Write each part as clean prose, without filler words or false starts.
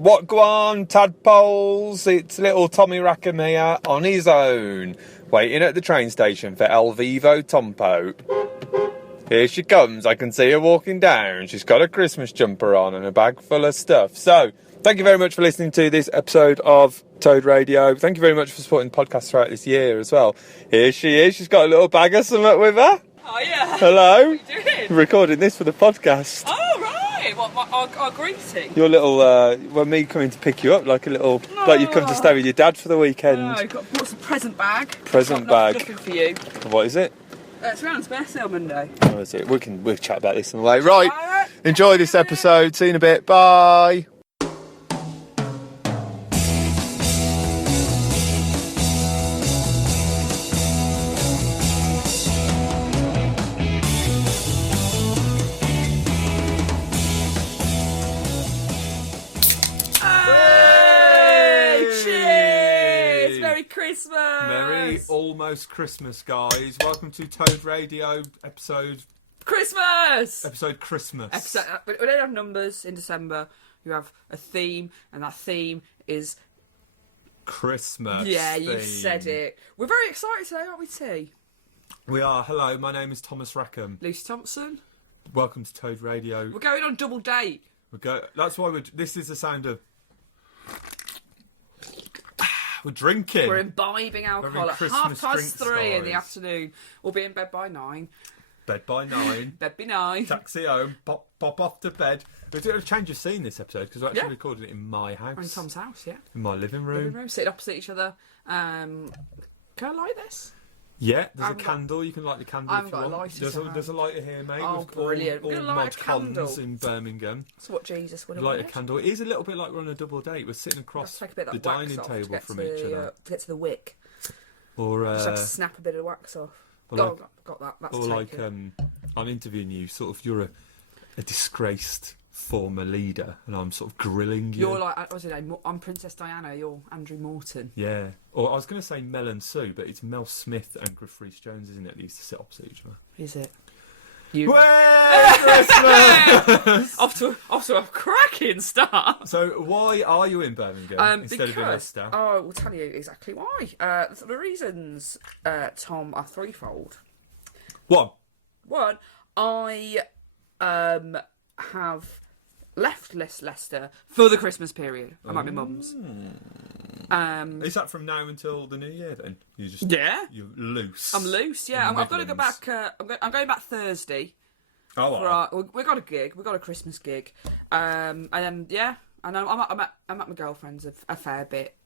What go on, tadpoles? It's little Tommy Rackham here on his own, waiting at the train station for El Vivo Tompo. Here she comes, I can see her walking down. She's got a Christmas jumper on and a bag full of stuff. So, thank you very much for listening to this episode of Toad Radio. Thank you very much for supporting the podcast throughout this year as well. Here she is, she's got a little bag of something with her. Oh yeah. Hello. What are you doing? I'm recording this for the podcast. Oh right. What our greeting? Your little, me coming to pick you up, like a little, like you've come to stay with your dad for the weekend. No, what's a present bag? Present bag. Nothing for you. What is it? It's around spare sale Monday. Oh, is it? We'll chat about this on the way. Right. Enjoy this episode. See you in a bit. Bye. Merry almost Christmas, guys. Welcome to Toad Radio episode Christmas. We don't have numbers in December. You have a theme, and that theme is Christmas. Yeah, theme. you said it. We're very excited today, aren't we, T? We are. Hello, my name is Thomas Rackham. Lucy Thompson. Welcome to Toad Radio. We're going on double date. That's why this is the sound of. We're drinking. We're imbibing alcohol at 3:30 in the afternoon. We'll be in bed by 9. Bed by 9. Bed by 9. Taxi home. Pop off to bed. We're doing a change of scene this episode because we're actually recording it in my house. In Tom's house, yeah. In my living room. Sitting opposite each other. Can I light this? Yeah, there's a candle. You can light the candle if you want. There's a lighter here, mate. Oh, brilliant. All mod cons in Birmingham. That's what Jesus would have Light a candle. It is a little bit like we're on a double date. We're sitting across the dining table from each other. To get to the wick. Or just have to snap a bit of wax off. Got that. That's or like I'm interviewing you, sort of you're a disgraced former leader, and I'm sort of grilling you. You're like, what's your name? I'm Princess Diana. You're Andrew Morton. Yeah. Or I was going to say Mel and Sue, but it's Mel Smith and Griff Rhys-Jones, isn't it? They used to sit opposite each other. Is it? Christmas! off to a cracking start. So why are you in Birmingham instead of in Leicester? I will tell you exactly why. The reasons, Tom, are threefold. One, I have left Leicester for the Christmas period. I'm at my mum's. Is that from now until the new year then? You're loose. I'm loose, yeah. I've got to go back. I'm going back Thursday. Oh, we got a gig. We got a Christmas gig. And then, yeah. And I'm at my girlfriend's a fair bit.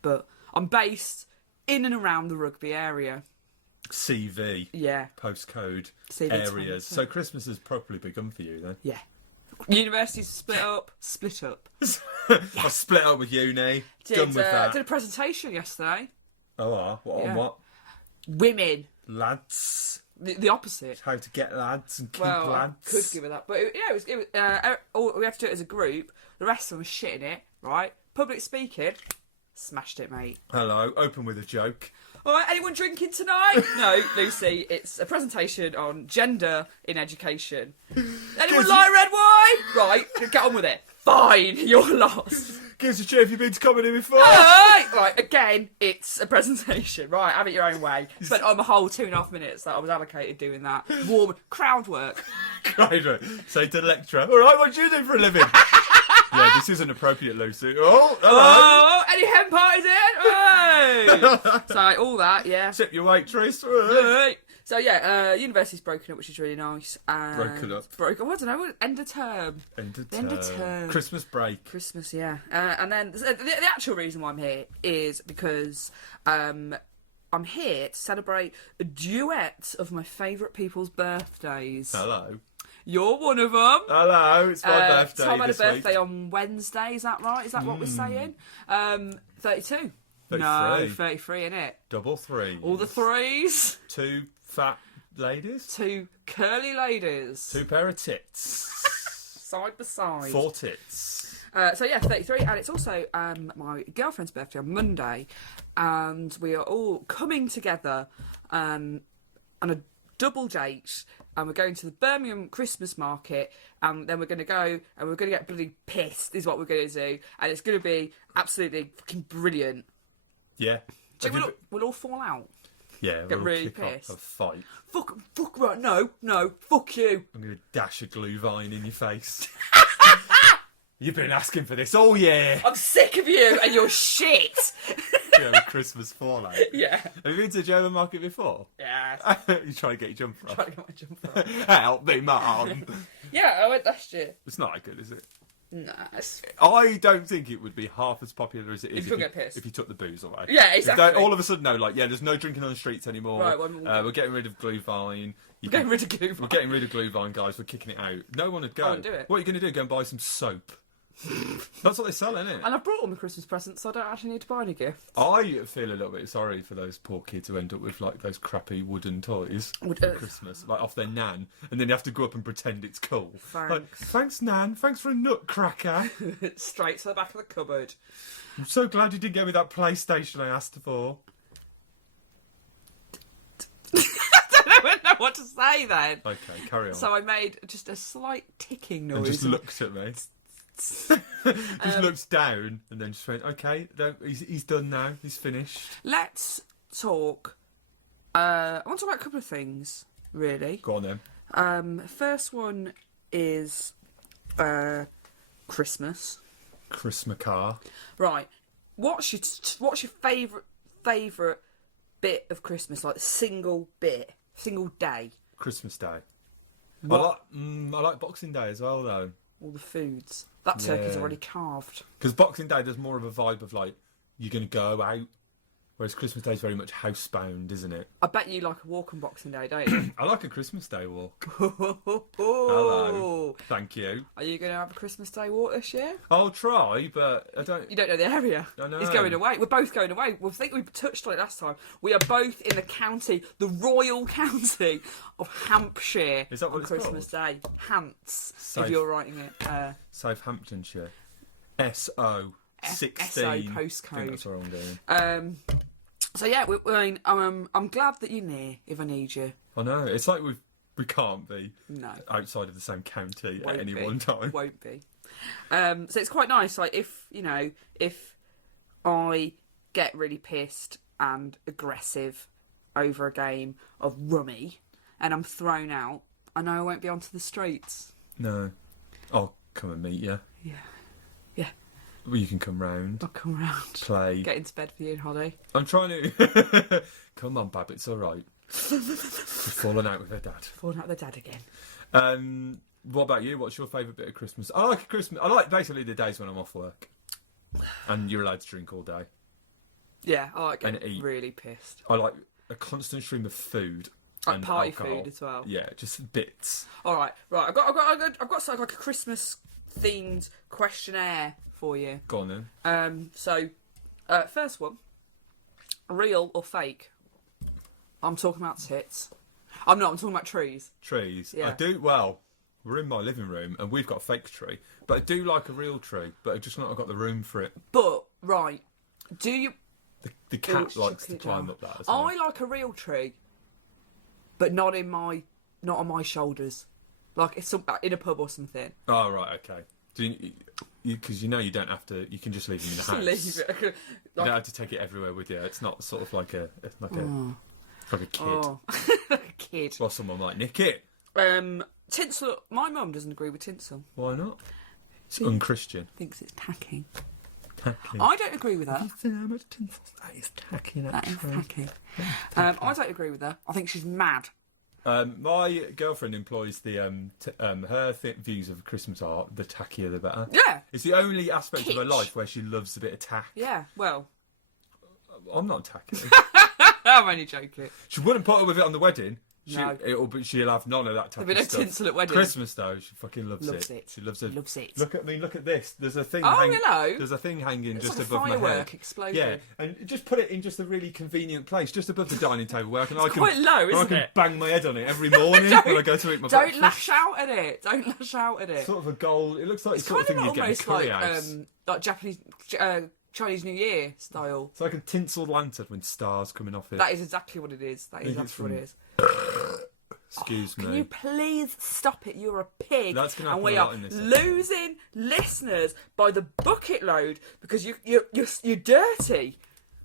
But I'm based in and around the Rugby area. CV. Yeah. Postcode CV areas. So Christmas has properly begun for you then? Yeah. University's split up. I split up with uni. Done with that. Did a presentation yesterday. On what? Women. Lads. The opposite. How to get lads and keep lads. Could give it that, but we have to do it as a group. The rest of them were shitting it, right? Public speaking, smashed it, mate. Hello. Open with a joke. All right, anyone drinking tonight? No, Lucy, it's a presentation on gender in education. Anyone like red wine? Right, get on with it. Fine, you're lost. Gives a shit if you've been to comedy before. Right, again, it's a presentation. Right, have it your own way. Spent on the whole 2.5 minutes that I was allocated doing that. Warm crowd work. Say to the lecturer, all right, what do you do for a living? Yeah, this isn't appropriate, Lucy. Oh, hello. Any hen parties in? Hey! So, all that, yeah. Tip your waitress. Hey. So, yeah, university's broken up, which is really nice. Broken up? I don't know, end of term. End of term. Christmas break. Christmas, yeah. And then the actual reason why I'm here is because I'm here to celebrate a duet of my favourite people's birthdays. Hello. You're one of them. Hello, it's my birthday. Tom had a birthday week. On Wednesday, is that right? Is that what we're saying? 32. 33. No, 33, innit? Double three. All the threes. 2 fat ladies. 2 curly ladies. 2 pair of tits. Side by side. 4 tits. So yeah, 33, and it's also my girlfriend's birthday on Monday, and we are all coming together on a double date, and we're going to the Birmingham Christmas market, and then we're going to go and we're going to get bloody pissed. Is what we're going to do, and it's going to be absolutely fucking brilliant. Yeah. We'll all fall out. Yeah, Get we'll really kick off pissed. a fight. Fuck right, no, fuck you. I'm going to dash a glue vine in your face. You've been asking for this all year. I'm sick of you and your shit. Yeah, Christmas fallout. Yeah. Have you been to the German market before? Yeah. You trying to get your jumper off? Trying to get my jumper off. Help me, Mum. Yeah, I went last year. It's not that good, is it? Nah, it's... I don't think it would be half as popular as it is if you took the booze away. Yeah, exactly. If all of a sudden, no, like, yeah, there's no drinking on the streets anymore. Right, we're getting rid of glue vine. We're getting rid of glue vine. We're getting rid of glue vine, guys. We're kicking it out. No one would go. I wouldn't do it. What are you going to do? Go and buy some soap? That's what they sell, isn't it? And I've brought all my Christmas presents, so I don't actually need to buy any gifts. I feel a little bit sorry for those poor kids who end up with like those crappy wooden toys for Christmas, like off their nan, and then you have to go up and pretend it's cool. Thanks. Like, thanks, Nan. Thanks for a nutcracker. Straight to the back of the cupboard. I'm so glad you didn't get me that PlayStation I asked for. I don't know what to say then. Okay, carry on. So I made just a slight ticking noise. And just looked at me. Just looked down and then just went, okay, he's done now. He's finished. Let's talk. I want to talk about a couple of things, really. Go on then. First one is Christmas. Christmas car. Right. What's your favourite bit of Christmas? Like single day. Christmas Day. What? I like Boxing Day as well, though. All the foods. That turkey's already carved. Because Boxing Day, there's more of a vibe of like, you're going to go out. Whereas Christmas Day is very much housebound, isn't it? I bet you like a walk on Boxing Day, don't you? I like a Christmas Day walk. Hello. Hello. Thank you. Are you going to have a Christmas Day walk this year? I'll try, but I don't... You don't know the area. I know. He's going away. We're both going away. I think we touched on it last time. We are both in the county, the royal county of Hampshire. Is that what on it's Christmas Day? Hants, if you're writing it. Southamptonshire. SO 16. SO I think postcode. that's what I'm doing. So yeah, I'm glad that you're near if I need you. I know. It's like we can't be outside of the same county Won't at any be. one time. Won't be. So it's quite nice. Like if I get really pissed and aggressive over a game of rummy and I'm thrown out, I know I won't be onto the streets. No. I'll come and meet you. Yeah. Yeah. Well, you can come round. I'll come round. Play. Get into bed for you and Holly. I'm trying to... Come on, Bab, it's all right. She's fallen out with her dad. Falling out with her dad again. What about you? What's your favourite bit of Christmas? I like Christmas. I like basically the days when I'm off work. And you're allowed to drink all day. Yeah, I like And getting eat. really pissed. I like a constant stream of food. Like and party alcohol. food as well. Yeah, just bits. All right. I've got something like a Christmas themed questionnaire for you. Go on then. First one, real or fake? I'm talking about tits. I'm talking about trees. Trees. Yeah. I do, well, we're in my living room and we've got a fake tree. But I do like a real tree, but I just not got the room for it. But, right, do you... The cat likes to climb up that as well. I like a real tree, but not on my shoulders. Like, it's in a pub or something. Oh, right, okay. Because you don't have to, you can just leave them in the house. Leave it. You don't have to take it everywhere with you. It's not sort of like a kid. Oh, like a kid. Well, someone might nick it. Tinsel. My mum doesn't agree with tinsel. Why not? It's unchristian. Thinks it's tacky. Tacky. I don't agree with her. You see how much tinsel that is tacky? That is tacky. I don't agree with her. I think she's mad. My girlfriend employs the her views of Christmas are the tackier the better. Yeah. It's the only aspect of her Kitsch. life where she loves a bit of tack. Yeah. Well, I'm not tacky. I'm only joking. She wouldn't put up with it on the wedding. No. She'll have none of that type There'll be of no stuff. tinsel at weddings. Christmas though, she fucking loves it. She loves it. Loves it. Look at this. There's a thing. Oh, hello. There's a thing hanging It's just like a above my head. firework exploding. Yeah, and just put it in just a really convenient place, just above the dining table where I can. Quite low, isn't I can it? bang my head on it every morning when I go to eat my Don't breakfast. lash out at it. Don't lash out at it. Sort of a gold. It looks like It's the sort of kind thing of you get in a almost curry like house. like Japanese Chinese New Year style. It's like a tinselled lantern with stars coming off it. That is exactly what it is. That is think it's exactly what it is. Excuse me. Can you please stop it? You're a pig. That's going to happen and we a lot are in this losing listeners by the bucket load because you're dirty.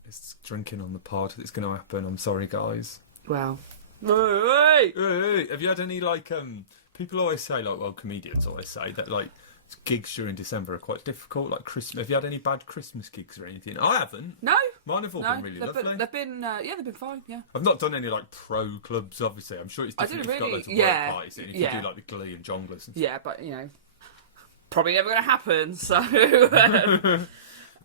It's drinking on the pod. It's going to happen. I'm sorry, guys. Well, Hey. Have you had any, like, people always say, like, well, comedians always say that, like, gigs during December are quite difficult, like Christmas. Have you had any bad Christmas gigs or anything? I haven't. No. Mine have all been really lovely. They've been fine, yeah. I've not done any, like, pro clubs, obviously. I'm sure it's different if you've got loads of work parties and if you do, like, the Glee and Jonglers and stuff. Yeah, but, you know, probably never going to happen, so...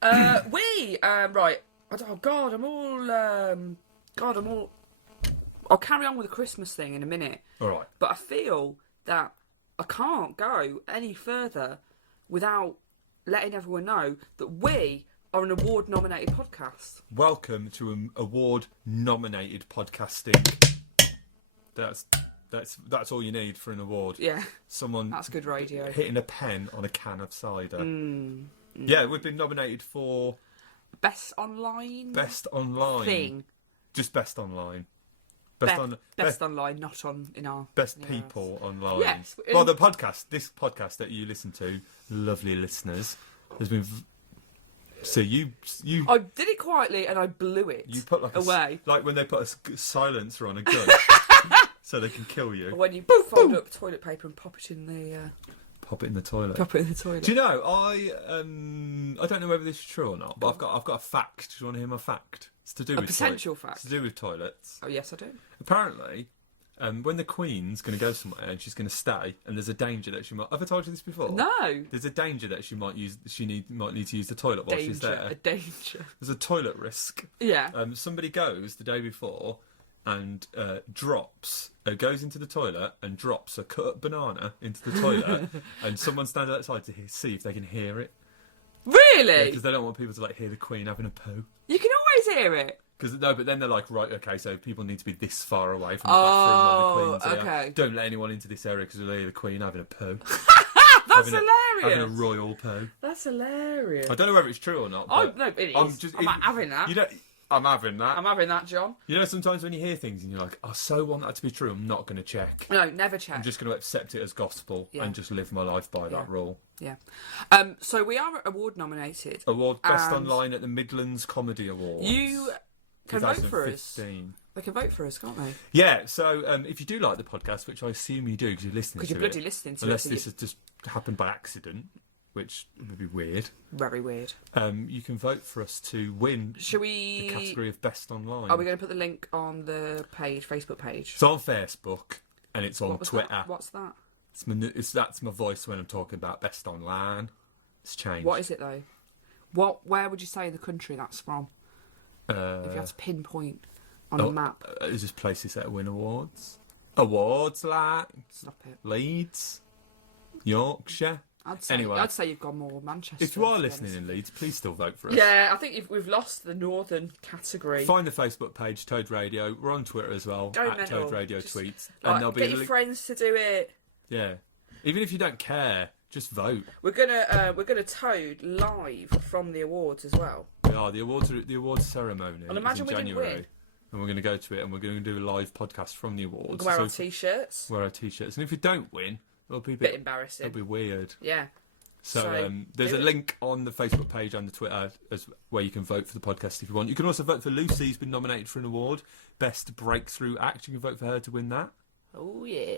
right. Oh, God, I'm all... I'll carry on with the Christmas thing in a minute. All right. But I feel that I can't go any further without letting everyone know that we are an award-nominated podcast. Welcome to an award-nominated podcasting. That's all you need for an award. Yeah. Someone That's good radio. Hitting a pen on a can of cider. Yeah, we've been nominated for Best online thing. Just best online. Best online, not on in our best people online. Yes. Well, this podcast that you listen to, lovely listeners, has been. So you. I did it quietly and I blew it. You put like away, like when they put a silencer on a gun, so they can kill you. When you fold up toilet paper and pop it in the. Pop it in the toilet. Pop it in the toilet. Do you know? I don't know whether this is true or not, but I've got a fact. Do you want to hear my fact? It's to do with potential fact. It's to do with toilets. Oh yes, I do. Apparently, when the Queen's going to go somewhere and she's going to stay, and there's a danger that she might. Have I told you this before? No. There's a danger that she might need to use the toilet while she's there. A danger. There's a toilet risk. Yeah. Somebody goes the day before and goes into the toilet and drops a cut up banana into the toilet, and someone stands outside to see if they can hear it. Really? Because they don't want people to like hear the Queen having a poo. You can always hear it. But then they're like, right, okay, so people need to be this far away from the bathroom while the Queen's here. Okay. Don't let anyone into this area because they'll hear the Queen having a poo. That's hilarious. Having a royal poo. That's hilarious. I don't know whether it's true or not. No, it is. I'm having that. I'm having that. I'm having that, John. You know, sometimes when you hear things and you're like, I so want that to be true, I'm not going to check. No, never check. I'm just going to accept it as gospel and just live my life by that rule. Yeah. So we are award nominated. Best online at the Midlands Comedy Awards. You can vote for us. 2015. They can vote for us, can't they? Yeah, so if you do like the podcast, which I assume you do because you're listening to it. Because you're bloody listening to it. Unless this has just happened by accident, which would be weird. Very weird. You can vote for us to win the category of Best Online. Are we going to put the link on the page, Facebook page? It's on Facebook and it's on Twitter. What's that? That's my voice when I'm talking about Best Online. It's changed. What is it though? Where would you say the country that's from? If you had to pinpoint on a map. Is this places that win awards? Awards, like Stop it. Leeds, Yorkshire. I'd say you've gone more Manchester. If you are listening in Leeds, please still vote for us. Yeah, I think we've lost the northern category. Find the Facebook page, Toad Radio. We're on Twitter as well, at Toad Radio Tweets. And there'll be get your friends to do it. Yeah. Even if you don't care, just vote. We're gonna Toad live from the awards as well. We are. The awards ceremony And imagine is in we didn't January. win. And we're going to go to it and we're going to do a live podcast from the awards. Wear our t-shirts. Wear our t-shirts. And if you don't win, it'll be a bit embarrassing. It'll be weird. Yeah. So there's a link on the Facebook page and the Twitter where you can vote for the podcast if you want. You can also vote for Lucy, who's been nominated for an award, Best Breakthrough Act. You can vote for her to win that. Oh yeah.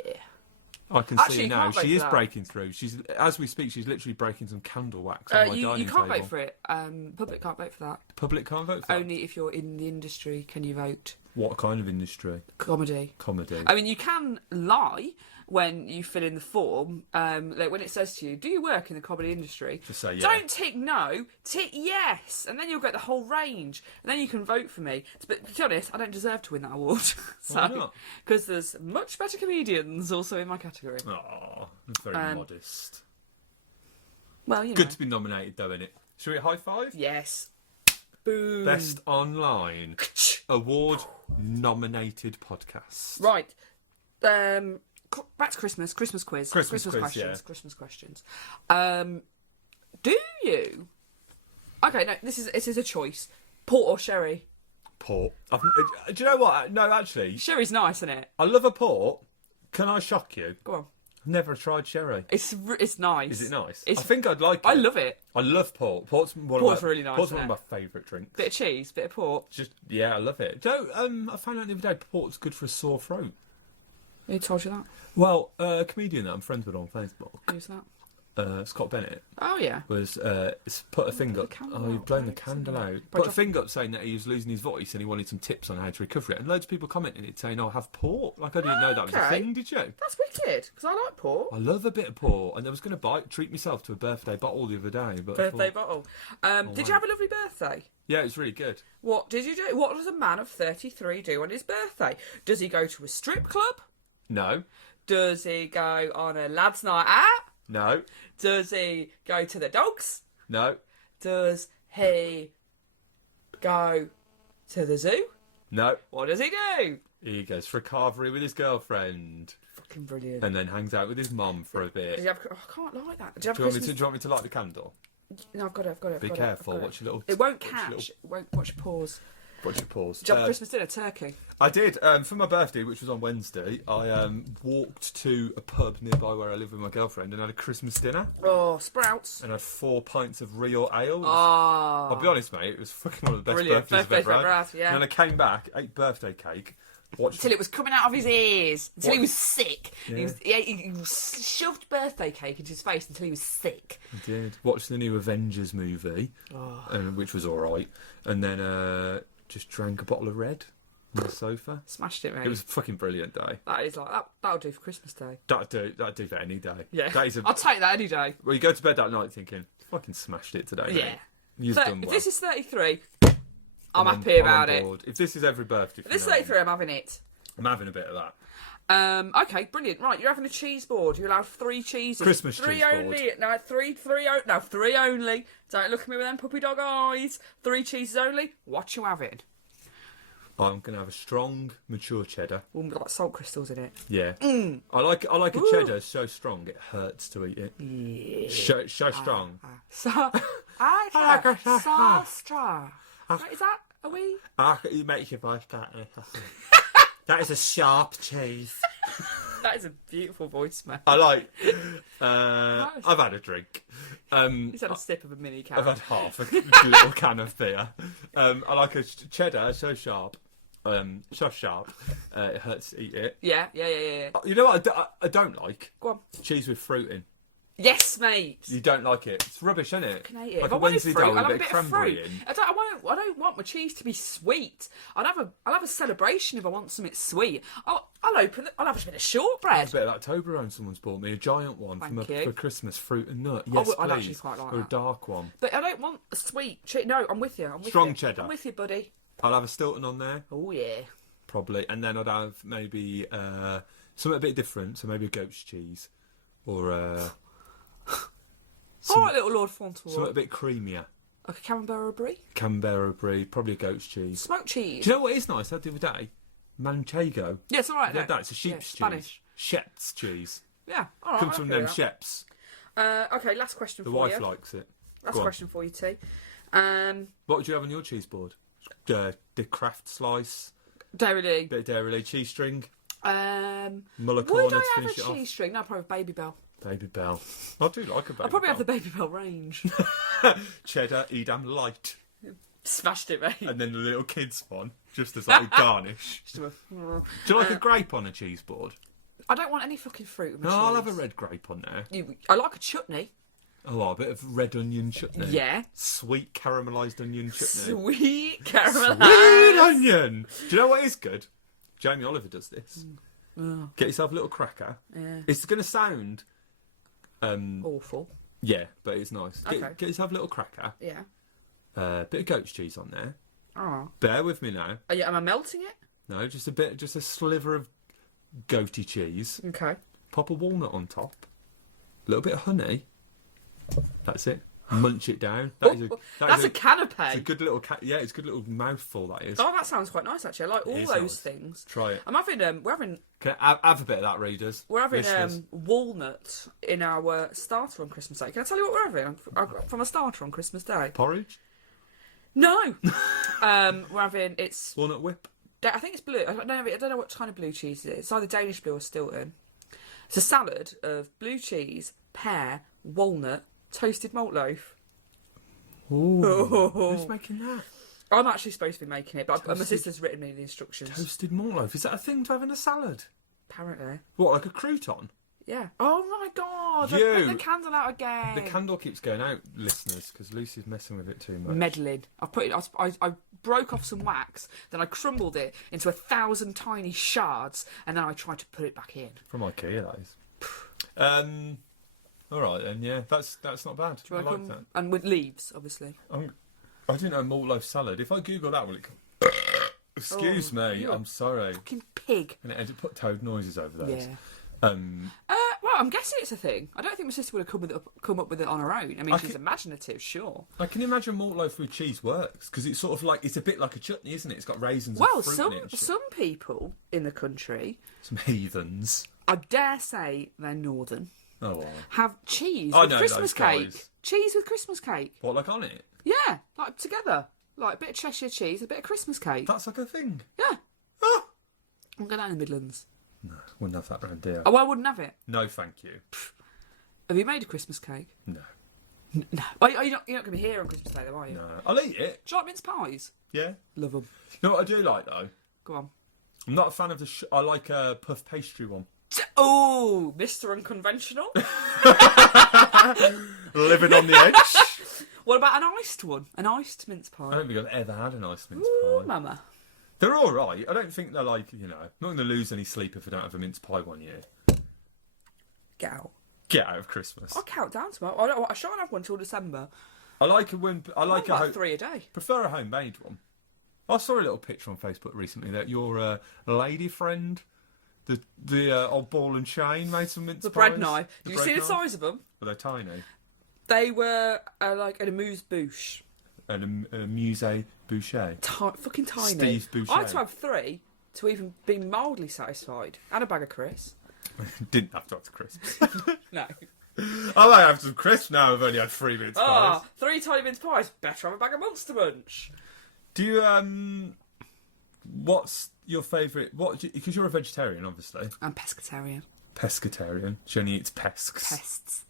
I can see now. She is breaking through. As we speak, she's literally breaking some candle wax on my dining table. You can't vote for it. Public can't vote for that. Public can't vote for Only if you're in the industry can you vote. What kind of industry? Comedy. I mean, you can lie when you fill in the form. Like when it says to you, do you work in the comedy industry? Just say yeah. Don't tick no, tick yes. And then you'll get the whole range. And then you can vote for me. But to be honest, I don't deserve to win that award. Why not? Because there's much better comedians also in my category. Oh, that's very modest. Well, you know. Good to be nominated though, innit? Should we high five? Yes. Boom. Best Online Award nominated podcast. Right. Back to Christmas quiz. Christmas quiz, Christmas questions. Do you? Okay, no. This is a choice. Port or sherry? Port. Do you know what? No, actually, Sherry's nice, isn't it? I love a port, Can I shock you? Go on. I've never tried sherry. It's nice. Is it nice? I think I'd like it. I love it. I love port. Port's Really nice. Port's one of my favourite drinks. Bit of cheese, bit of port. I love it. I found out the other day port's good for a sore throat. Who told you that? Well, a comedian that I'm friends with on Facebook, Who's that? Scott Bennett, Oh yeah. was put a thing up. candle Oh, he'd out, blown the right? candle out. By Put a drop- thing up saying that he was losing his voice and he wanted some tips on how to recover it. And loads of people commenting it saying, "Oh, have port." Like I didn't know that was a Okay. thing. Did you? That's wicked, because I like port. I love a bit of port, and I was going to treat myself to a birthday bottle the other day. But I Birthday thought, bottle. Did you have a lovely birthday? yeah, it was really good. What did you do? What does a man of 33 do on his birthday? Does he go to a strip club? No, Does he go on a lads' night out? no, Does he go to the dogs? no, Does he go to the zoo? no. What does he do? He goes for a carvery with his girlfriend, Fucking brilliant. and then hangs out with his mum for a bit. Did you have, I can't like that. Did you have Do you want Christmas? do you want me to light the candle? No, I've got it. Be careful. Watch your little. It won't watch your catch. little- It won't. Watch your pause. Watch your pause. Did you have Christmas dinner? Turkey. I did. For my birthday, which was on Wednesday, I walked to a pub nearby where I live with my girlfriend and had a Christmas dinner. Oh, sprouts. And had 4 pints of real ale. Oh. I'll be honest, mate, it was fucking one of the best Brilliant. birthdays I've ever had. Yeah. And then I came back, ate birthday cake, watched... Until it was coming out of his ears. Until he What? was sick. Yeah. He shoved birthday cake into his face until he was sick. I did. Watched the new Avengers movie, which was alright. And then just drank a bottle of red on the sofa. Smashed it, mate. It was a fucking brilliant day. That is like that'll do for Christmas Day. That'd do for any day. Yeah. That is I'll take that any day. Well, you go to bed that night thinking, fucking smashed it today. Yeah. Mate. You've So, done if well. this is 33, I'm I'm happy on about it. board. If this is every birthday, If this is for now, 33, I'm having it. I'm having a bit of that. Okay, brilliant. Right, you're having a cheese board. You're allowed 3 cheeses. Christmas three cheese board. only. No, three only. Don't look at me with them puppy dog eyes. 3 cheeses only. What you having? I'm gonna have a strong, mature cheddar. One with like salt crystals in it. Yeah, I like a Ooh. cheddar so strong it hurts to eat it. Yeah. So strong. So, so strong. Is that a wee? It makes your voice better. That is a sharp cheese. That is a beautiful voice, man. I like. I've had a drink. He's had a sip of a mini can. I've had half a little can of beer. I like a cheddar so sharp. So sharp. It hurts to eat it. Yeah. You know what I don't like? Go on. Cheese with fruit in. Yes, mate. You don't like it. It's rubbish, isn't it? Can I eat it? Like If a I wanted Wednesday fruit, dough with I'll a have bit of fruit. cranberry in. I don't want my cheese to be sweet. I'll have a celebration if I want something sweet. I'll have a bit of shortbread. A bit of that Toblerone someone's bought me, a giant one Thank you. for Christmas, fruit and nut. Yes, I'd please. actually quite like or a that. dark one. But I don't want a sweet cheese. No, I'm with you. Strong cheddar. I'm with you, buddy. I'll have a Stilton on there, Oh yeah. probably, and then I'd have maybe something a bit different, so maybe a goat's cheese, or All right, little Lord Fauntleroy. something a bit creamier. Like a Camembert brie. Camembert brie, probably a goat's cheese. Smoked cheese. Do you know what is nice? I had the other day, manchego. Yeah, it's all right. Yeah, that's a sheep's cheese. Spanish. Sheps cheese. Yeah, all right. Comes from them chefs. sheps. Okay, last question The for wife you. likes it. Last Go on. question for you, T. What would you have on your cheese board? The Kraft slice, Dairy bit of dairy, cheese string, Lee. Muller Would corner to I have a finish it off. cheese string? No, probably Baby Bell. Baby Bell. I do like a Baby I'll probably Bell. have the Baby Bell range. Cheddar, Edam light, Smashed it, mate. and then the little kids one, just as like a garnish. Do you like a grape on a cheese board? I don't want any fucking fruit. in my No, I'll cheese. have a red grape on there. I like a chutney. Oh, a bit of red onion chutney. Yeah. Sweet caramelised onion chutney. Sweet caramel. Sweet onion. Do you know what is good? Jamie Oliver does this. Get yourself a little cracker. Yeah. It's going to sound... Awful. yeah, but it's nice. Okay. Get yourself a little cracker. Yeah. Bit of goat's cheese on there. Oh. Bear with me now. Am I melting it? No, just a sliver of goaty cheese. Okay. Pop a walnut on top. A little bit of honey. That's it. Munch it down. That's a It's a canapé. good little it's a good little mouthful. That is. Oh, that sounds quite nice actually. I like all is those nice. things. Try it. I'm having we're having Can I have a bit of that, readers? Listeners. walnut in our starter on Christmas Day. Can I tell you what we're having from a starter on Christmas Day? Porridge, No. We're having walnut whip. I think it's blue. I don't know what kind of blue cheese it is. It's either Danish blue or Stilton. It's a salad of blue cheese, pear, walnut, toasted malt loaf. Ooh. Who's making that? I'm actually supposed to be making it, but my sister's written me the instructions. Toasted malt loaf. Is that a thing to have in a salad? Apparently. What, like a crouton? Yeah. Oh my god! You- They put the candle out again. The candle keeps going out, listeners, because Lucy's messing with it too much. Meddling. I broke off some wax, then I crumbled it into 1,000 tiny shards, and then I tried to put it back in. From IKEA, that is. All right then, yeah, that's not bad. I like that. And with leaves, obviously. I didn't know malt loaf salad. If I Google that, will it come? Excuse me, I'm sorry. Fucking pig. And it put toad noises over those. Yeah. Well, I'm guessing it's a thing. I don't think my sister would have come up with it on her own. I mean, she's imaginative, sure. I can imagine malt loaf with cheese works because it's sort of like it's a bit like a chutney, isn't it? It's got raisins and fruit in it. Some people in the country, some heathens, I dare say they're northern, have cheese with Christmas cake. Cheese with Christmas cake. What, like on it? Yeah, like together, like a bit of Cheshire cheese, a bit of Christmas cake. That's like a thing. Yeah. Oh. I'll go down in the Midlands. No, wouldn't have that round here. Oh, I wouldn't have it. No, thank you. Have you made a Christmas cake? No. No. You're not going to be here on Christmas Day, though, are you? No. I'll eat it. Do you like mince pies? Yeah. Love them. You know what I do like, though? Go on. I'm not a fan of the... I like a puff pastry one. Oh, Mr. Unconventional. Living on the edge. What about an iced one? An iced mince pie? I don't think I've ever had an iced mince Ooh, pie. mama. They're all right. I don't think they're like, I'm not going to lose any sleep if I don't have a mince pie one year. Get out. Get out of Christmas. I'll count down tomorrow. I shan't have one till December. I like a 3 a day. Prefer a homemade one. I saw a little picture on Facebook recently that your lady friend, the old ball and chain, made some mince pies. The bread knife. Did you see the size of them? Were they tiny? They were like an amuse-bouche. And a musée boucher. Fucking tiny. Steve Boucher. I had to have 3 to even be mildly satisfied. And a bag of crisps. Didn't have to have the crisps. No. I might have some crisps now. I've only had 3 mince pies. 3 tiny mince pies. Better have a bag of Monster Munch. Do you what's your favourite? Because you're a vegetarian, obviously. I'm pescatarian. Pescatarian. She only eats pesks. Pests.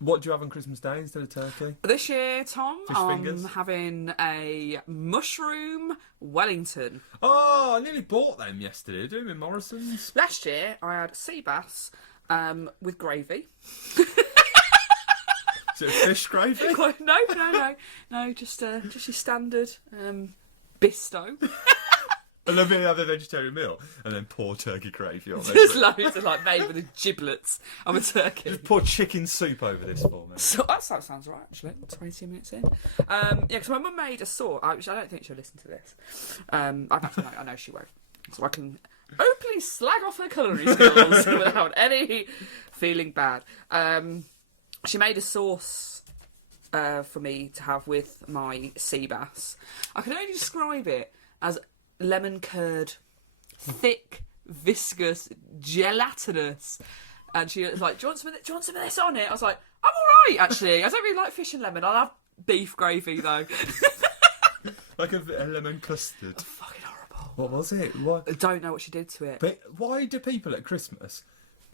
What do you have on Christmas Day instead of turkey? This year, Tom, Fish I'm fingers? having a mushroom Wellington. Oh, I nearly bought them yesterday. Doing them in Morrison's. Last year, I had sea bass with gravy. Is it a fish gravy? No, just your standard bisto. I love it. Have a vegetarian meal and then pour turkey gravy on it. There's loads of made with the giblets of a turkey. Just pour chicken soup over this for me. So that sounds right, actually. 20 minutes in. Because my mum made a sauce. Which I don't think she'll listen to this. I know she won't. So I can openly slag off her culinary skills without any feeling bad. She made a sauce for me to have with my sea bass. I can only describe it as lemon curd, thick, viscous, gelatinous. And she was like, do you want some of this on it? I was like, I'm alright, actually. I don't really like fish and lemon. I'll have beef gravy, though. Like a lemon custard. Oh, fucking horrible. What was it? What? I don't know what she did to it. But why do people at Christmas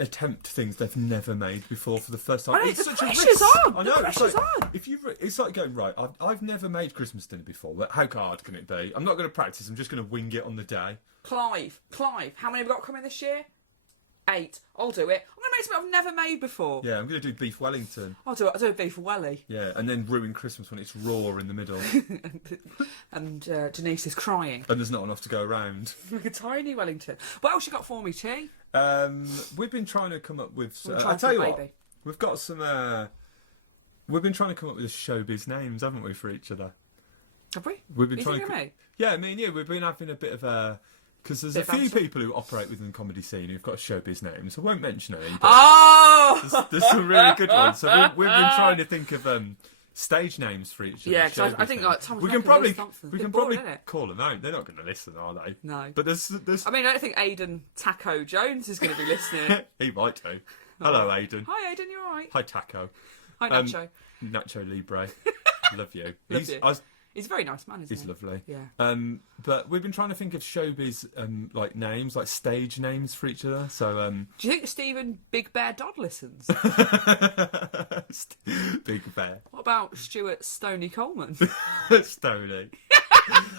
attempt things they've never made before for the first time? I know, It's the such a pressure's risk. on. I know. The pressure's on. It's like going, right, I've never made Christmas dinner before, but how hard can it be? I'm not going to practice, I'm just going to wing it on the day. Clive, how many have we got coming this year? 8. I'll do it. I'm going to make something I've never made before. Yeah, I'm going to do beef Wellington. I'll do a beef welly. Yeah, and then ruin Christmas when it's raw in the middle. And Denise is crying. And there's not enough to go around. Like a tiny Wellington. What else you got for me, T? We've been trying to come up with... We're I'll trying tell for you a what, baby. we've got some... we've been trying to come up with showbiz names, haven't we, for each other? Have we? We've been You trying think to... of me? Yeah, I mean, we've been having a bit of a... Because there's Bit a few banter. people who operate within the comedy scene who've got showbiz names. I won't mention any, but Oh! there's some really good ones. So we've been trying to think of stage names for each of Yeah, the because I showbiz think names. Thomas we can Mack and probably Lewis Thompson. we Bit can boring, probably innit? call them out. They're not going to listen, are they? No. But there's I mean, I don't think Aidan Taco Jones is going to be listening. he might do. Hello, Aidan. Hi, Aidan, you alright? Hi, Taco. Hi, Nacho. Nacho Libre. Love you. Love you. He's a very nice man, isn't he? He's lovely. Yeah. But we've been trying to think of showbiz like names, like stage names for each other. So do you think Stephen Big Bear Dodd listens? Big Bear. What about Stuart Stoney Coleman? Stoney.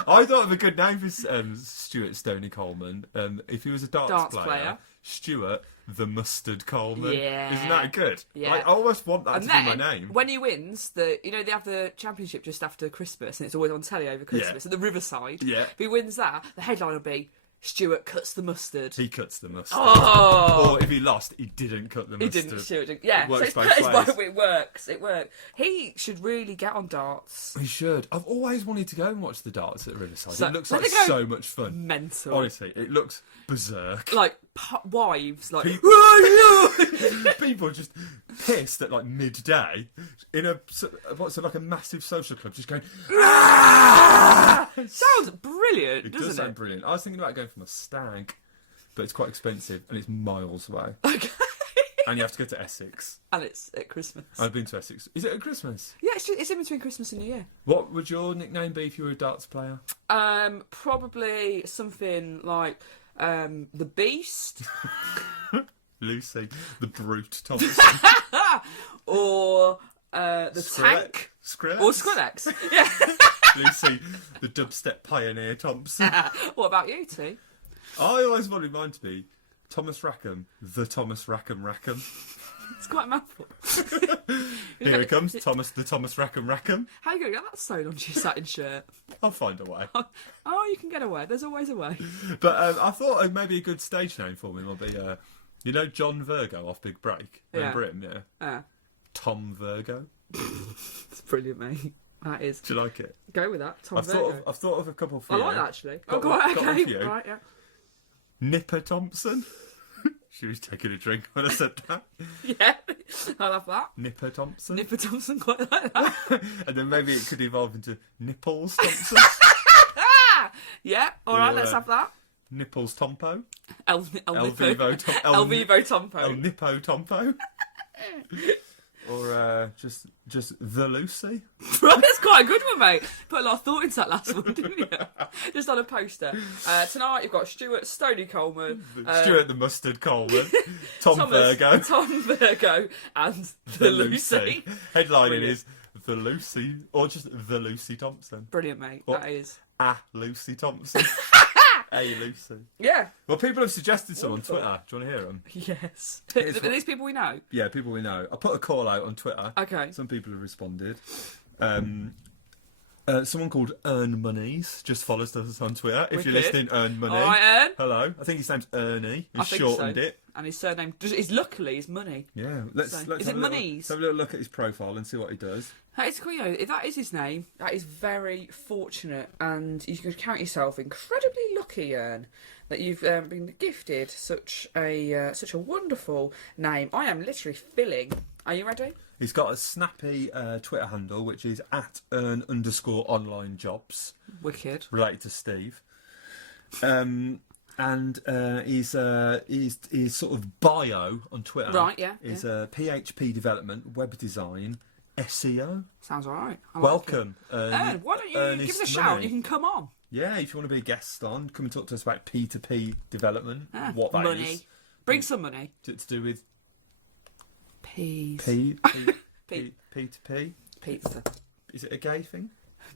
I thought of a good name for Stuart Stoney Coleman. If he was a darts player, Stuart the Mustard Coleman. Yeah. Isn't that good? Yeah. Like, I almost want that And to then, be my name. when he wins, they have the championship just after Christmas, and it's always on telly over Christmas, at the Riverside. Yeah. If he wins that, the headline will be, Stuart cuts the mustard. He cuts the mustard. Oh! Or if he lost, he didn't cut the He mustard. didn't, Stuart didn't. Yeah, It works so both ways. it works. It works. He should really get on darts. He should. I've always wanted to go and watch the darts at Riverside. So- It looks let like it go. so much fun. Mental. Honestly, it looks berserk. Like, wives, like... People just pissed at like midday in like a massive social club, just going. Sounds brilliant, It doesn't does sound brilliant. I was thinking about going from a stag, but it's quite expensive and it's miles away, Okay. and you have to go to Essex. And it's at Christmas. I've been to Essex. Is it at Christmas? Yeah, it's in between Christmas and New Year. What would your nickname be if you were a darts player? Probably something like the Beast, Lucy, the Brute Thompson, or the Tank, Skrillex, or Skrillex. Yeah. Lucy, the dubstep pioneer Thompson. What about you, T? I always wanted mine to be Thomas Rackham, the Thomas Rackham. It's quite a mouthful. Here it comes, Thomas, the Thomas Rackham. How are you going to get that sewn onto your satin shirt? I'll find a way. Oh, you can get away. There's always a way. But I thought maybe a good stage name for me would be, you know, John Virgo off Big Break. Remember him, yeah? Tom Virgo. It's brilliant, mate. That is. Do you like it? Go with that. Tom I've Virgo. thought of a couple for I you. like that, actually. Got Go one- on, got one okay. for you. Right, yeah. Nipper Thompson. She was taking a drink when I said that. Yeah, I'll have that. Nipper Thompson. Nipper Thompson, quite like that. And then maybe it could evolve into Nipples Thompson. Yeah, alright, Or, let's have that. Nipples Tompo. El Vivo Tom- El Vivo Tompo. El Nippo Tompo. Or just the Lucy. Right, that's quite a good one, mate. Put a lot of thought into that last one, didn't you? Just on a poster. Tonight you've got Stuart Stoney Coleman, Stuart the Mustard Coleman, Tom Virgo, Tom Virgo, and the Lucy. Headlining Brilliant. is the Lucy, or just the Lucy Thompson. Brilliant, mate. Or That is. Lucy Thompson. A Lucy. Yeah. Well, people have suggested some Wonderful. on Twitter. Do you want to hear them? Yes. Here's Are these people we know? Yeah, people we know. I put a call out on Twitter. Okay. Some people have responded. Someone called Earn Monies just follows us on Twitter. If you're Wicked. listening, Earn Money. All right, Ern. Hello. I think his name's Ernie. I He's think shortened so. it. And his surname is luckily his money. Yeah. Let's So, let's is have it a little- Monies? let's have a little look at his profile and see what he does. That is cool, you know, if that is his name, that is very fortunate, and you can count yourself incredibly lucky, Ern, that you've been gifted such a wonderful name. I am literally filling. Are you ready? He's got a snappy Twitter handle, which is @earn_online_jobs, Wicked. related to Steve. And his sort of bio on Twitter Right, yeah, is PHP development, web design, SEO. Sounds alright. Welcome, Ern, why don't you Ernest give us a shout? Money. You can come on. Yeah, if you want to be a guest on, come and talk to us about P2P development. What that is. Money. Bring some money. To do with Peas. P P- P2P. Pizza. Is it a gay thing?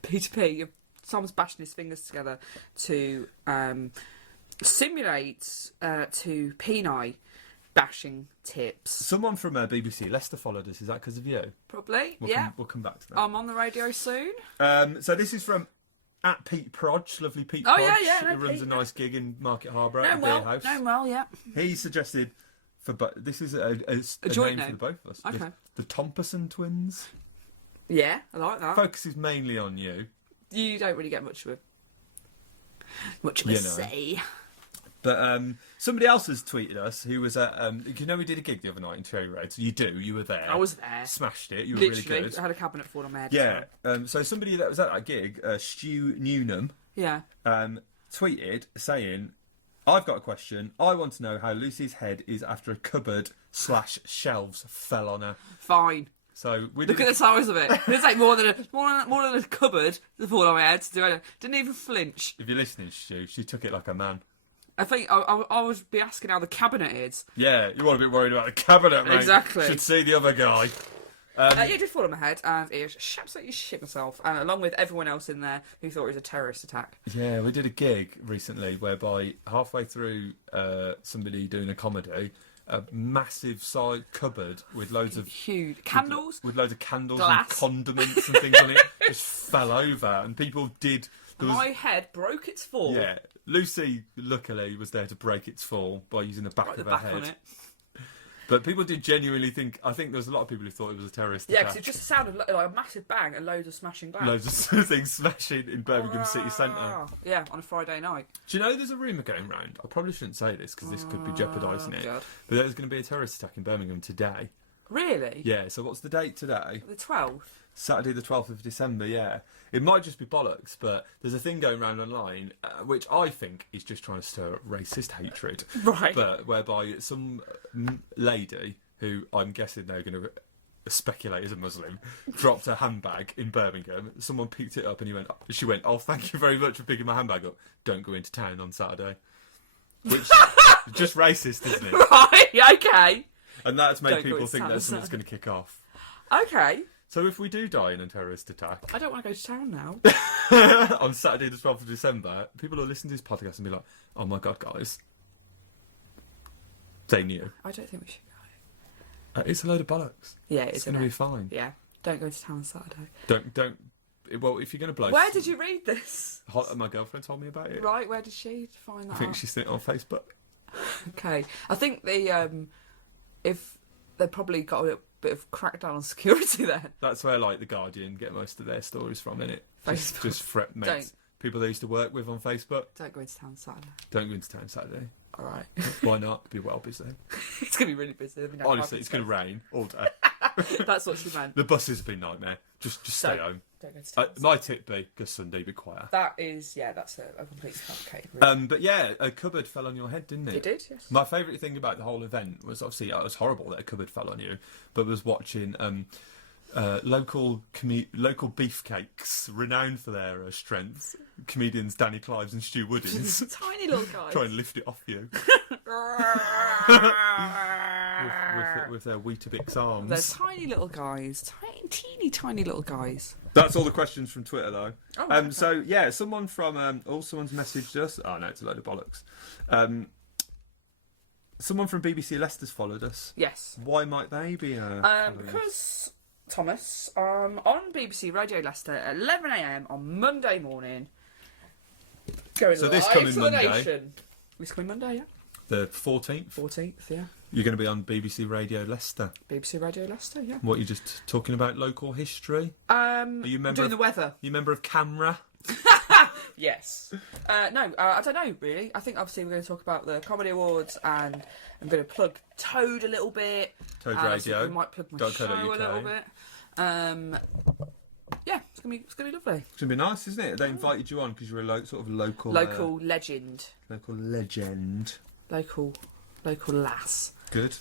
P2P. Tom's bashing his fingers together to simulate to penile bashing tips. Someone from BBC Leicester followed us. Is that because of you? Probably, We'll yeah. we'll come back to that. I'm on the radio soon. So this is from @Pete Prodge, lovely Pete Oh, Prodge, yeah, who no, runs Pete, a nice gig in Market Harbour at No, the beer well, house. no, well, yeah. He suggested this is a joint name name. for the both of us. Okay. The Tomperson twins. Yeah, I like that. Focuses mainly on you. You don't really get much of a You know. say. But somebody else has tweeted us who was at you know we did a gig the other night in Cherry Road. So you were there. I was there. Smashed it. You were Literally, really good. I had a cabinet full on my head. Yeah. So somebody that was at that gig, Stu Newnham, Yeah. tweeted saying, "I've got a question. I want to know how Lucy's head is after a cupboard/shelves fell on her." Fine. So we Look at the size of it. It's like more than a cupboard to fall on my head. Didn't even flinch. If you're listening, Stu, she took it like a man. I think I would be asking how the cabinet is. Yeah, you want to be worried about the cabinet, mate. Exactly. Should see the other guy. Yeah, it did fall on my head, and it absolutely shit myself. And along with everyone else in there who thought it was a terrorist attack. Yeah, we did a gig recently whereby halfway through somebody doing a comedy, a massive side cupboard with loads of huge candles, with loads of candles glass. and condiments and things on it, just fell over, and people did. My head broke its fall. Yeah, Lucy luckily was there to break its fall by using the back of her head. On it. But people did genuinely think. I think there was a lot of people who thought it was a terrorist Yeah, attack. because it just sounded like a massive bang and loads of smashing glass. Loads of things smashing in Birmingham city centre. Yeah, on a Friday night. Do you know there's a rumour going round? I probably shouldn't say this because this could be jeopardising it. God. But there's going to be a terrorist attack in Birmingham today. Really? Yeah, so what's the date today? The 12th? Saturday the 12th of December, yeah. It might just be bollocks, but there's a thing going around online, which I think is just trying to stir up racist hatred. Right. But whereby some lady, who I'm guessing they're going to speculate is a Muslim, dropped her handbag in Birmingham. Someone picked it up and she went, "Oh, thank you very much for picking my handbag up. Don't go into town on Saturday." Which is just racist, isn't it? Right, okay. And that's made Don't go people into think town that on something's going to kick off. Okay. So if we do die in a terrorist attack I don't want to go to town now. on Saturday the 12th of December, people will listen to this podcast and be like, "Oh my God, guys. They knew." I don't think we should go. It's a load of bollocks. Yeah, It's going to be fine. Yeah. Don't go to town on Saturday. Don't. Well, if you're going to blow... Where did you read this? My girlfriend told me about it. Right, where did she find that I think out? she's seen it on Facebook. Okay. I think if they probably got a little bit of crackdown on security then. That's where, like, The Guardian get most of their stories from, innit? Facebook. Just fret mates. Don't. People they used to work with on Facebook. Don't go into town Saturday. Don't go into town Saturday. All right. Why not? Be well busy. It's going to be really busy. Honestly, it's going to rain all day. That's what she meant. The buses have been a nightmare. Just stay home. Don't go to town. My tip be, go Sunday, be quiet. That's a complete fabricated route. But yeah, a cupboard fell on your head, didn't it? It did, yes. My favourite thing about the whole event was obviously it was horrible that a cupboard fell on you, but was watching local beefcakes, renowned for their strength, comedians Danny Clives and Stu Woodins, Tiny little guys. try and lift it off you with their Weetabix arms. They're tiny little guys. Teeny little guys. That's all the questions from Twitter, though. Oh, okay. So yeah, someone's messaged us. Oh no, it's a load of bollocks. Someone from BBC Leicester's followed us. Yes. Why might they be? Following us? Because Thomas, on BBC Radio Leicester at 11 a.m. on Monday morning. Going So this live coming to the Monday? nation. This coming Monday, yeah. The 14th. 14th, yeah. You're going to be on BBC Radio Leicester. BBC Radio Leicester, yeah. What, you're just talking about local history? Are you a member Doing of, the weather. You a member of CAMRA? Yes. No, I don't know, really. I think, obviously, we're going to talk about the Comedy Awards, and I'm going to plug Toad a little bit. Toad and Radio. I might plug my show a little bit. Yeah, it's gonna be lovely. It's going to be nice, isn't it? They invited you on because you're a sort of local Legend. Local legend. Local lass. Good.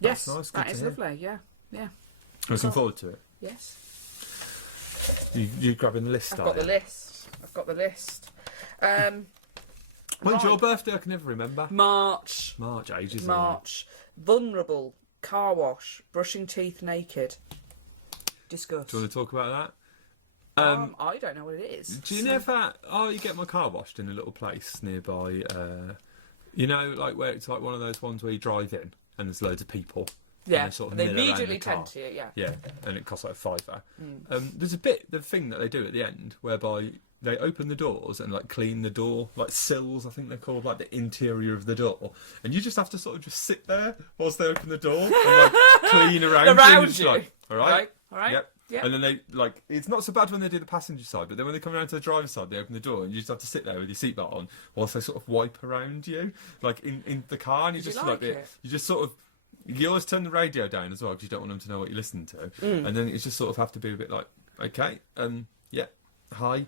Yes, That's nice. that Good is to hear. lovely. Yeah. Looking forward to it. Yes. You grabbing the list, I've got the list. When's your birthday? I can never remember. March. Ages ago. March. Vulnerable. Car wash. Brushing teeth naked. Discuss. Do you want to talk about that? I don't know what it is. Do you never? Oh, you get my car washed in a little place nearby. You know, like where it's like one of those ones where you drive in and there's loads of people. Yeah, and they sort of they mill around immediately the car. tend to, yeah. Yeah, and it costs like £5. There's the thing that they do at the end whereby they open the doors and like clean the door, like sills, I think they're called, like the interior of the door, and you just have to sort of just sit there whilst they open the door and like clean around you. Like, all right, Yep. And then they like it's not so bad when they do the passenger side, but then when they come around to the driver's side, they open the door and you just have to sit there with your seatbelt on whilst they sort of wipe around you, like in the car, and you just like it? you just sort of. You always turn the radio down as well because you don't want them to know what you're listening to, and then you just sort of have to be a bit like, okay, yeah, hi,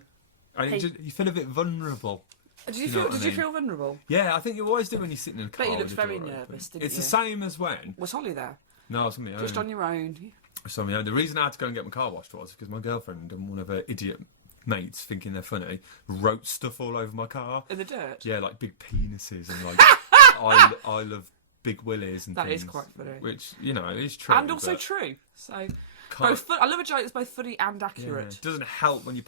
and you feel a bit vulnerable. Did you feel vulnerable? Yeah, I think you always do when you're sitting in a car. Bet you looked with the very door nervous, open. didn't It's you? the same as when. Was Holly there? No, I was on my own. Just on your own. So, the reason I had to go and get my car washed was because my girlfriend and one of her idiot mates, thinking they're funny, wrote stuff all over my car. In the dirt? Yeah, like big penises and like I love big willies and that things. That is quite funny. Which, is true. And also true. So, I love a joke that's both funny and accurate. Yeah. It doesn't help when you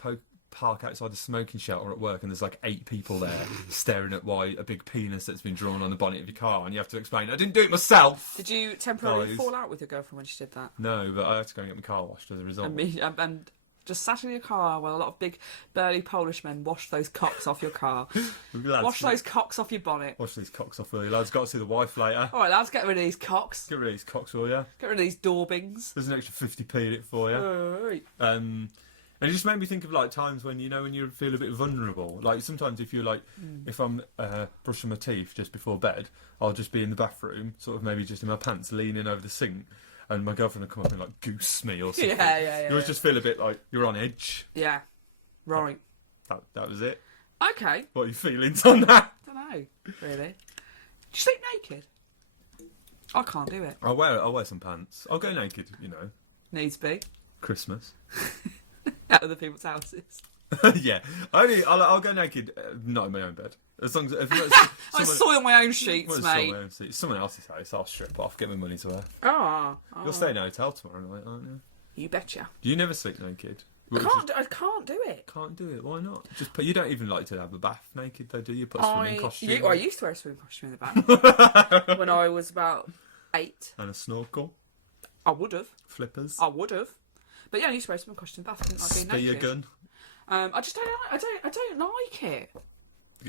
park outside the smoking shelter at work and there's like 8 people there staring at why a big penis that's been drawn on the bonnet of your car, and you have to explain, I didn't do it myself. Did you temporarily fall out with your girlfriend when she did that? No, but I had to go and get my car washed as a result. And just sat in your car while a lot of big burly Polish men washed those cocks off your car. Wash those cocks off your bonnet. Wash these cocks off, will you, lads? Got to see the wife later. Alright, lads, get rid of these cocks. Get rid of these cocks, will you? Get rid of these daubings. There's an extra 50p in it for you. Right. And it just made me think of like times when when you feel a bit vulnerable. Like sometimes if you're like, if I'm brushing my teeth just before bed, I'll just be in the bathroom, sort of maybe just in my pants, leaning over the sink, and my girlfriend will come up and like goose me or something. Yeah. You always just feel a bit like you're on edge. Yeah. Right. That was it. Okay. What are your feelings on that? I don't know, really. Do you sleep naked? I can't do it. I'll wear some pants. I'll go naked, Needs be. Christmas. At other people's houses. Yeah. I'll go naked, not in my own bed. As long as I soil my own sheets, mate. Someone else's house, I'll strip off, get my money to wear. Oh. You'll stay in a hotel tomorrow night, aren't you? You betcha. Do you never sleep naked? I can't do it. Can't do it. Why not? You don't even like to have a bath naked, though, do you? Put a swimming costume. I used to wear a swimming costume in the bath when I was about 8. And a snorkel. I would have. Flippers. I would have. But yeah, I used to wear a swimming costume in the bath. I didn't like being naked. Spear gun. I just don't like it.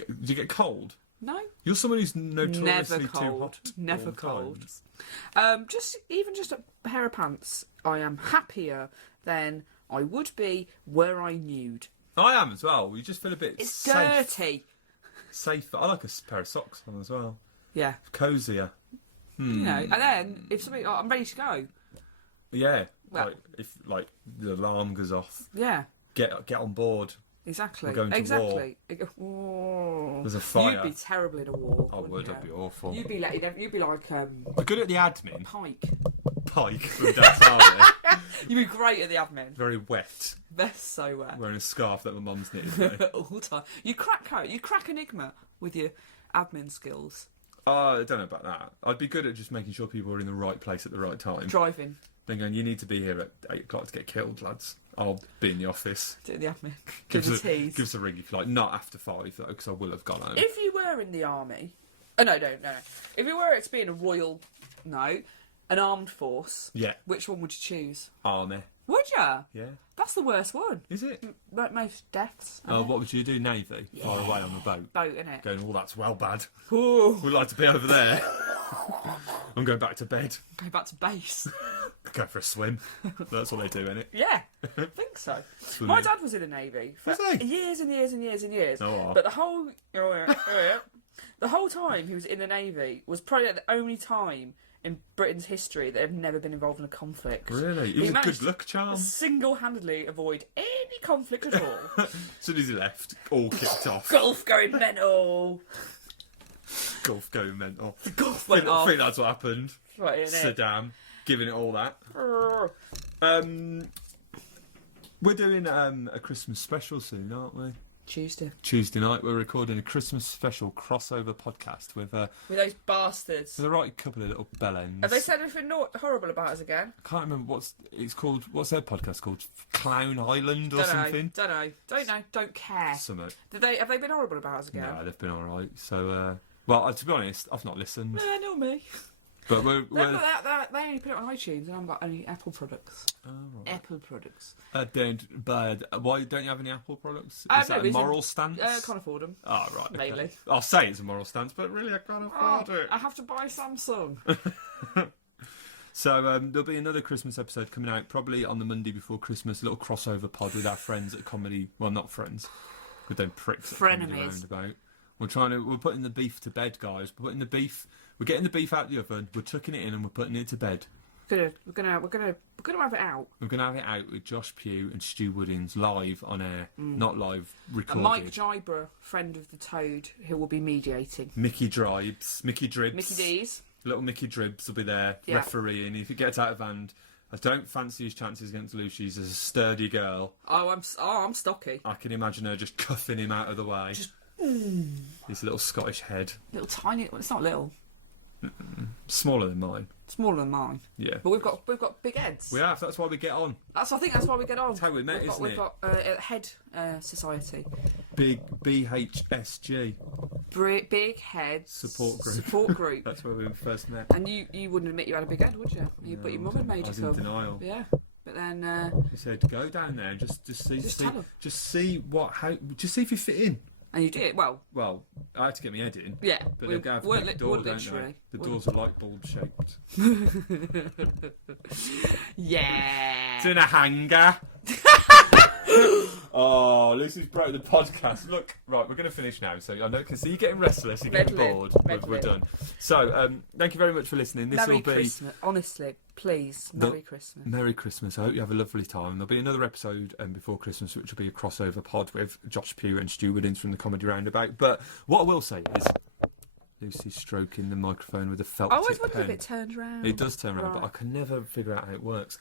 Do you get cold? No. You're someone who's notoriously Never cold. too hot. Never cold. Times. Just a pair of pants. I am happier than I would be were I nude. I am as well. You just feel a bit safe. Dirty. Safer. I like a pair of socks on as well. Yeah. Cozier. And then if something, I'm ready to go. Yeah. Well, if the alarm goes off. Yeah. Get on board. Exactly. We're going to war. There's a fire. You'd be terrible in a war. I would. I'd be awful. You'd be like We're good at the admin. Pike From Dad's Army. You'd be great at the admin. Very wet. They're so wet. Wearing a scarf that my mum's knitted me. All the time. You crack code. You crack Enigma with your admin skills. I don't know about that. I'd be good at just making sure people are in the right place at the right time. Driving. Then going, you need to be here at 8 o'clock to get killed, lads. I'll be in the office. Do the admin. Give us a ring if you like. Not after 5, though, because I will have gone home. If you were in the army... Oh, no. If you were to be in a royal... No. An armed force. Yeah. Which one would you choose? Army. Would you? Yeah. That's the worst one. Is it? Most deaths. What would you do? Navy? Yeah. Far away on the boat? Boat, innit? Going, that's well bad. Ooh. We'd like to be over there. I'm going back to bed. Go back to base. Go for a swim. That's what they do, innit? Yeah, I think so. My dad was in the Navy for years and years and years and years. Oh. But the whole time he was in the Navy was probably the only time in Britain's history that have never been involved in a conflict. Really? He was a good luck charm. Single-handedly avoid any conflict at all. As soon as he left, all kicked off. Gulf going mental. Gulf going mental. The Gulf went off. I think that's what happened. Right, Saddam giving it all that. We're doing a Christmas special soon, aren't we? Tuesday night, we're recording a Christmas special crossover podcast with those bastards. With a right couple of little bellends. Have they said anything horrible about us again? I can't remember what's their podcast called? Clown Island or something? Don't know. Don't care. Something. Have they been horrible about us again? No, they've been alright. So, to be honest, I've not listened. No, not me. But they only put it on iTunes and I haven't got any Apple products. Oh, right. Apple products. Why don't you have any Apple products? Is that a moral stance? Can't afford them. Oh, right. Okay. Mainly. I'll say it's a moral stance, but really I can't afford it. I have to buy Samsung. So there'll be another Christmas episode coming out probably on the Monday before Christmas, a little crossover pod with our friends at comedy. Well, not friends. With them pricks. Frenemies. We're putting the beef to bed, guys. We're getting the beef out the oven. We're tucking it in and we're putting it to bed. We're gonna have it out. We're gonna have it out with Josh Pugh and Stu Woodings live on air, not live recorded. And Mike Jibra, friend of the Toad, who will be mediating. Mickey Dribs. Mickey D's. Little Mickey Dribs will be there refereeing. If it gets out of hand, I don't fancy his chances against Lucy. She's a sturdy girl. I'm stocky. I can imagine her just cuffing him out of the way. His little Scottish head. Little tiny. Well, it's not little. Smaller than mine. Smaller than mine. Yeah. But we've got big heads. We have. That's why we get on. I think that's why we get on. That's how we met, isn't we've it? got a head society. Big BHSG. Big head Support group. Support group. That's where we first met. And you wouldn't admit you had a big head, would you? But your mum had made I you was feel. in denial. Yeah. But then. He said, "Go down there and just see if you fit in." And you did well. Well, I had to get my head in. Yeah, but they have a big door, don't they? The doors are light bulb shaped. Yeah. It's in a hangar. Oh, Lucy's broke the podcast. Look, right, we're going to finish now. So I can see you getting restless. You're getting bored. We're done. So, thank you very much for listening. This will be Christmas. Honestly, please, Merry Christmas. Merry Christmas. I hope you have a lovely time. There'll be another episode before Christmas, which will be a crossover pod with Josh Pugh and Stu Woodins from the Comedy Roundabout. But what I will say is, Lucy's stroking the microphone with a felt tip I always wonder pen. if it turns round. It does turn round, Right. but I can never figure out how it works.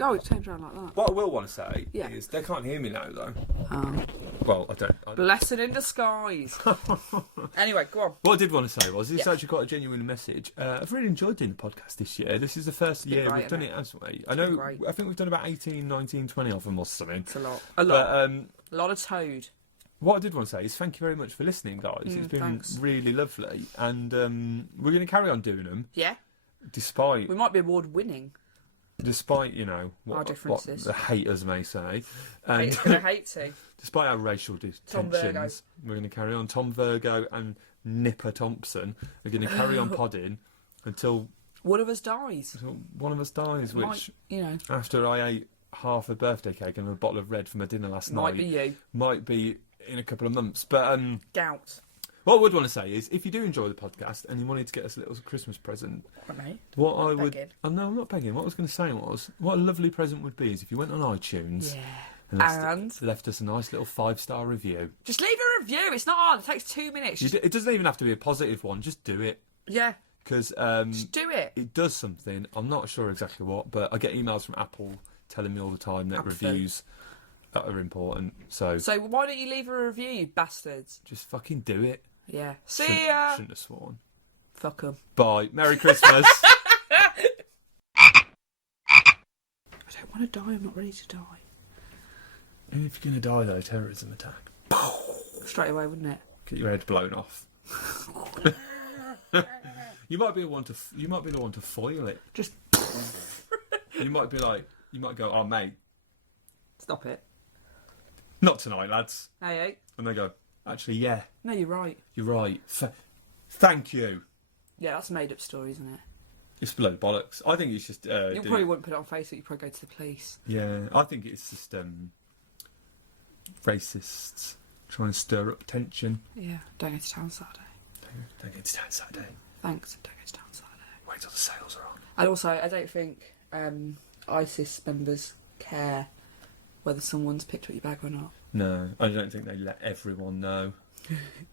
Oh, it turns around like that. What I will want to say Yeah. is they can't hear me now, though. Oh. Well, I don't. Blessed in disguise. Anyway, go on. What I did want to say was, it's Yeah. actually quite a genuine message. I've really enjoyed doing the podcast this year. This is the first year great, we've done isn't it, hasn't we? I know. great. I think we've done about 18, 19, 20 of them or something. It's a lot. But, A lot of toad. what I did want to say is thank you very much for listening, guys. It's been thanks. really lovely. And we're going to carry on doing them, Yeah. despite, We might be award winning. you know, Our what differences. the haters may say. It's And going to hate to. despite our racial Tom Virgo. tensions, we're going to carry on. Tom Virgo and Nipper Thompson are going to carry on podding until One of us dies. one of us dies, which, Might, you know, after I ate half a birthday cake and a bottle of red for my dinner last might night, be you. might be in a couple of months. But Gout. what I would want to say is, if you do enjoy the podcast and you wanted to get us a little Christmas present, Mate. what I would... Begging. Oh, no, I'm not begging. What I was going to say was, what a lovely present would be is if you went on iTunes Yeah. and left us a nice little 5-star review. Just leave a review. It's not hard. It takes 2 minutes. It doesn't even have to be a positive one. Just do it. Yeah. Because Just do it. it does something. I'm not sure exactly what, but I get emails from Apple telling me all the time that Apple. reviews are important. So So why don't you leave a review, you bastards? just fucking do it. Yeah. See ya. Shouldn't have sworn. Fuck 'em. Bye. Merry Christmas. I don't want to die. I'm not ready to die. If you're going to die, though, terrorism attack. Straight away, wouldn't it? Get your head blown off. You might be the one to foil it. Just And you might go, oh mate, stop it. not tonight, lads. Hey. And they go, actually, yeah, No, you're right. you're right. Thank you. Yeah, that's a made-up story, isn't it? It's a load of bollocks. I think it's just. You probably wouldn't put it on Facebook. You'd probably go to the police. Yeah, I think it's just racists trying to stir up tension. Yeah. Don't go to town Saturday. Don't get to town Saturday. Thanks. Don't go to town Saturday. Wait till the sales are on. And also, I don't think ISIS members care whether someone's picked up your bag or not. No, I don't think they let everyone know.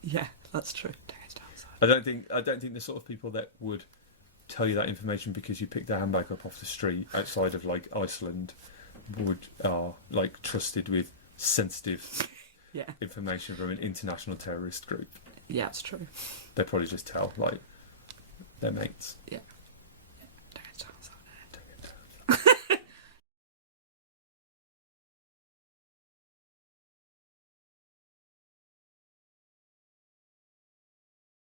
Yeah, that's true. Don't go to town Saturday. I don't think the sort of people that would tell you that information because you picked their handbag up off the street outside of like Iceland are like trusted with sensitive Yeah. information from an international terrorist group. Yeah, it's true. They probably just tell like their mates. Yeah.